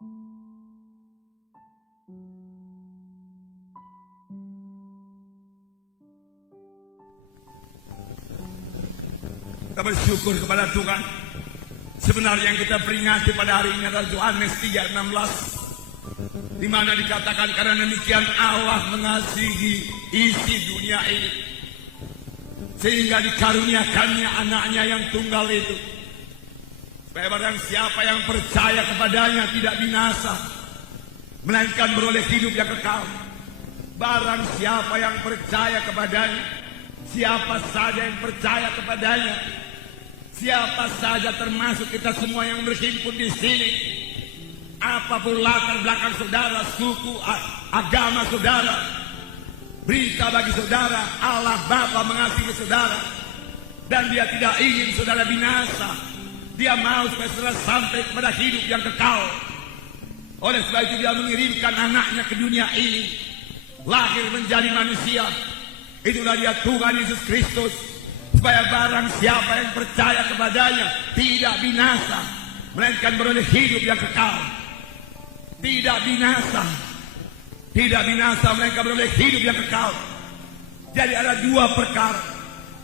Kita bersyukur kepada Tuhan. Sebenarnya yang kita peringati pada hari ini adalah Yohanes 3:16, di mana dikatakan karena demikian Allah mengasihi isi dunia ini sehingga dikaruniakannya anaknya yang tunggal itu, supaya barang siapa yang percaya kepadanya tidak binasa, melainkan beroleh hidup yang kekal. Barang siapa yang percaya kepadanya, siapa saja yang percaya kepadanya, siapa saja termasuk kita semua yang berhimpun di sini, apapun latar belakang saudara, suku, agama saudara, berita bagi saudara, Allah Bapa mengasihi saudara dan Dia tidak ingin saudara binasa. Dia mau supaya saudara sampai kepada hidup yang kekal. Oleh sebab itu Dia mengirimkan anaknya ke dunia ini, lahir menjadi manusia. Itulah Dia Tuhan Yesus Kristus, supaya barang siapa yang percaya kepadanya tidak binasa, melainkan beroleh hidup yang kekal. Tidak binasa, tidak binasa, melainkan beroleh hidup yang kekal. Jadi ada dua perkara.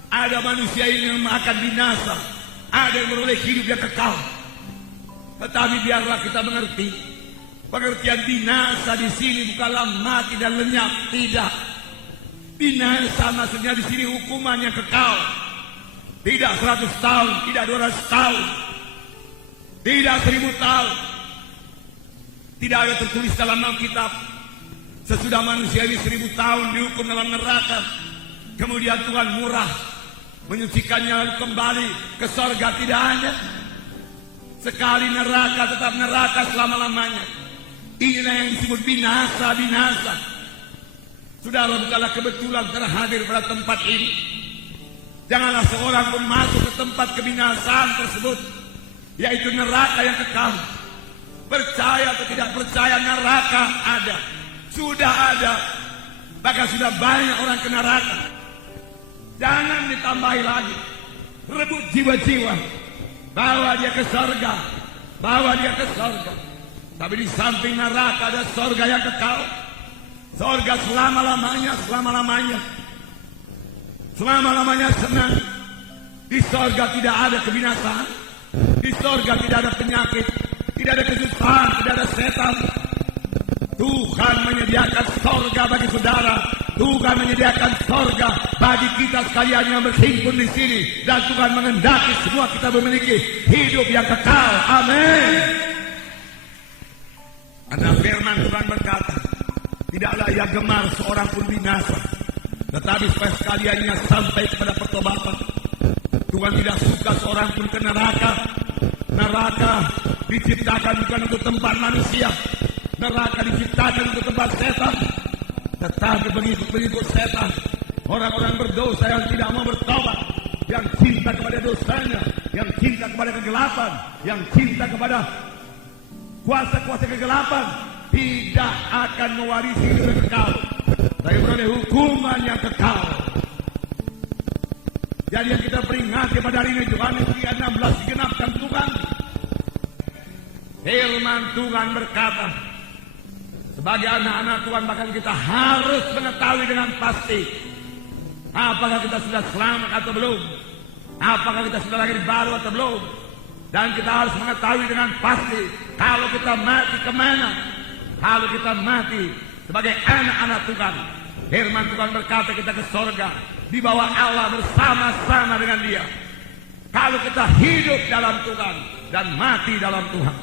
Ada manusia ini yang akan binasa, ada yang beroleh hidup yang kekal. Tetapi biarlah kita mengerti, pengertian binasa di sini bukanlah mati dan lenyap, tidak. Binasa maksudnya di sini hukuman yang kekal. Tidak 100 tahun, tidak 200 tahun, tidak 1000 tahun. Tidak ada tertulis dalam Alkitab sesudah manusia ini 1000 tahun dihukum dalam neraka, kemudian Tuhan murah menyucikannya lalu kembali ke sorga. Tidak ada. Sekali neraka tetap neraka selama-lamanya. Inilah yang disebut binasa. Saudara, bukanlah kebetulan terhadir pada tempat ini. Janganlah seorang pun masuk ke tempat kebinasaan tersebut, yaitu neraka yang kekal. Percaya atau tidak percaya, neraka ada. Sudah ada. Bahkan sudah banyak orang ke neraka. Jangan ditambahi lagi. Rebut jiwa-jiwa. Bawa dia ke surga. Bawa dia ke surga. Tapi di samping neraka ada surga yang kekal. Surga selama-lamanya, selama-lamanya. Selama-lamanya senang. Di surga tidak ada kebinasaan. Di surga tidak ada penyakit, tidak ada kesusahan, tidak ada setan. Tuhan menyediakan surga bagi saudara. Tuhan menyediakan surga bagi kita sekalian yang berhimpun di sini. Dan Tuhan menghendaki semua kita memiliki hidup yang kekal. Amin. Karena firman Tuhan berkata, tidaklah ia gemar seorang pun binasa, tetapi supaya sekaliannya sampai kepada pertobatan. Tuhan tidak suka seorang pun ke neraka. Neraka diciptakan bukan untuk tempat manusia. Neraka diciptakan untuk tempat setan. Tetapi pengikut-pengikut setan, orang-orang berdosa yang tidak mau bertobat, yang cinta kepada dosanya, yang cinta kepada kegelapan, yang cinta kepada kuasa-kuasa kegelapan, tidak akan mewarisi hidup yang kekal, tapi beroleh hukuman yang kekal. Jadi yang kita peringati pada hari ini, Yohanes 3:16 digenapkan Tuhan. Firman Tuhan berkata, sebagai anak-anak Tuhan bahkan kita harus mengetahui dengan pasti apakah kita sudah selamat atau belum, apakah kita sudah lahir baru atau belum. Dan kita harus mengetahui dengan pasti kalau kita mati kemana. Kalau kita mati sebagai anak-anak Tuhan, firman Tuhan berkata kita ke surga, di bawah Allah bersama-sama dengan Dia. Kalau kita hidup dalam Tuhan dan mati dalam Tuhan.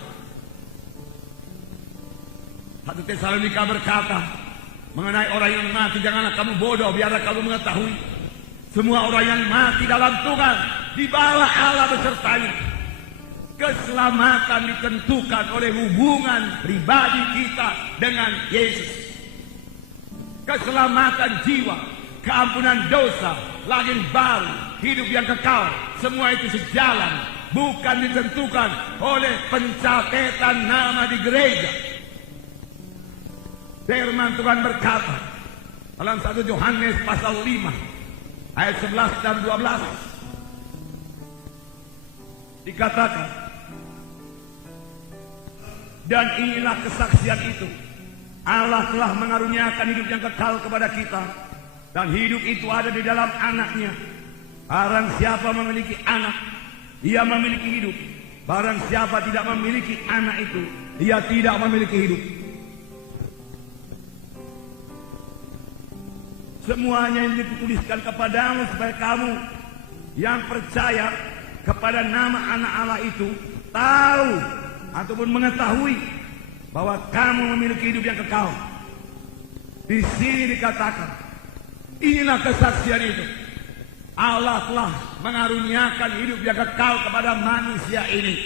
1 Tesalonika berkata mengenai orang yang mati, janganlah kamu bodoh, biarlah kamu mengetahui semua orang yang mati dalam Tuhan di bawah Allah besertanya. Keselamatan ditentukan oleh hubungan pribadi kita dengan Yesus. Keselamatan jiwa, keampunan dosa, lahir baru, hidup yang kekal, semua itu sejalan, bukan ditentukan oleh pencatatan nama di gereja. Firman Tuhan berkata dalam 1 Yohanes pasal 5 ayat 11 dan 12 dikatakan, Dan inilah kesaksian itu. Allah telah mengaruniakan hidup yang kekal kepada kita. Dan hidup itu ada di dalam anaknya. Barang siapa memiliki anak, ia memiliki hidup. Barang siapa tidak memiliki anak itu, ia tidak memiliki hidup. Semuanya yang dituliskan kepadamu supaya kamu yang percaya kepada nama anak Allah itu tahu ataupun mengetahui bahwa kamu memiliki hidup yang kekal. Di sini dikatakan, inilah kesaksian itu. Allah telah mengaruniakan hidup yang kekal kepada manusia ini.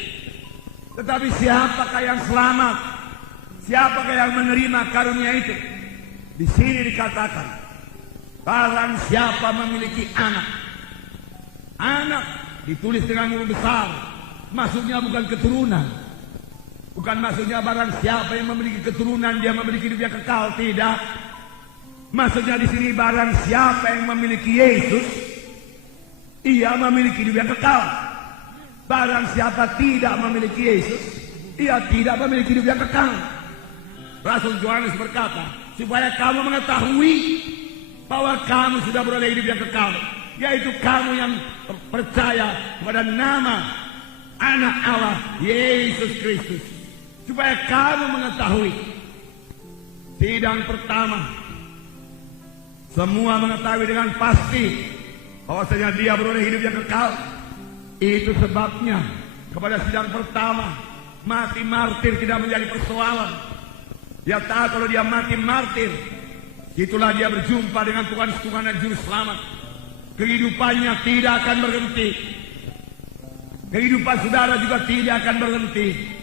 Tetapi siapakah yang selamat? Siapakah yang menerima karunia itu? Di sini dikatakan, barang siapa memiliki anak. Anak ditulis dengan huruf besar. Maksudnya bukan keturunan. Bukan maksudnya barang siapa yang memiliki keturunan dia memiliki hidup yang kekal. Tidak. Maksudnya di sini barang siapa yang memiliki Yesus, ia memiliki hidup yang kekal. Barang siapa tidak memiliki Yesus, ia tidak memiliki hidup yang kekal. Rasul Yohanes berkata, supaya kamu mengetahui bahwa kamu sudah beroleh hidup yang kekal, yaitu kamu yang percaya kepada nama anak Allah Yesus Kristus. Supaya kamu mengetahui. Sidang pertama, semua mengetahui dengan pasti bahwasanya dia beroleh hidup yang kekal. Itu sebabnya kepada sidang pertama, mati martir tidak menjadi persoalan. Dia tahu kalau dia mati martir, itulah dia berjumpa dengan Tuhan dan Juru Selamat. Kehidupannya tidak akan berhenti. Kehidupan saudara juga tidak akan berhenti.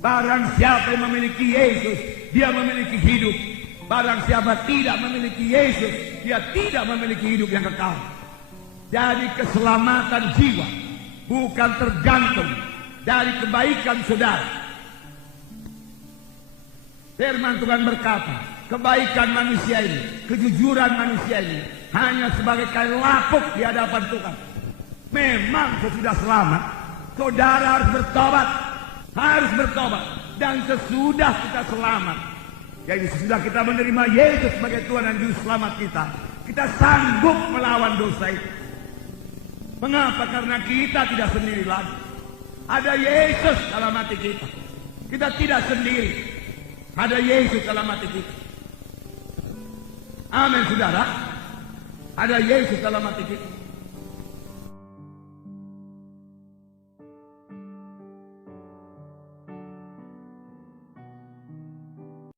Barang siapa yang memiliki Yesus, dia memiliki hidup. Barang siapa tidak memiliki Yesus, dia tidak memiliki hidup yang kekal. Jadi keselamatan jiwa bukan tergantung dari kebaikan saudara. Firman Tuhan berkata, kebaikan manusia ini, kejujuran manusia ini hanya sebagai kain lapuk di hadapan Tuhan. Memang sesudah selamat, saudara harus bertobat. Harus bertobat. Dan sesudah kita selamat, yaitu sesudah kita menerima Yesus sebagai Tuhan dan Juru Selamat kita sanggup melawan dosa itu. Mengapa? Karena kita tidak sendiri lagi. Ada Yesus dalam hati kita. Kita tidak sendiri. Ada Yesus dalam hati kita. Amin, saudara. Ada Yesus dalam hati kita.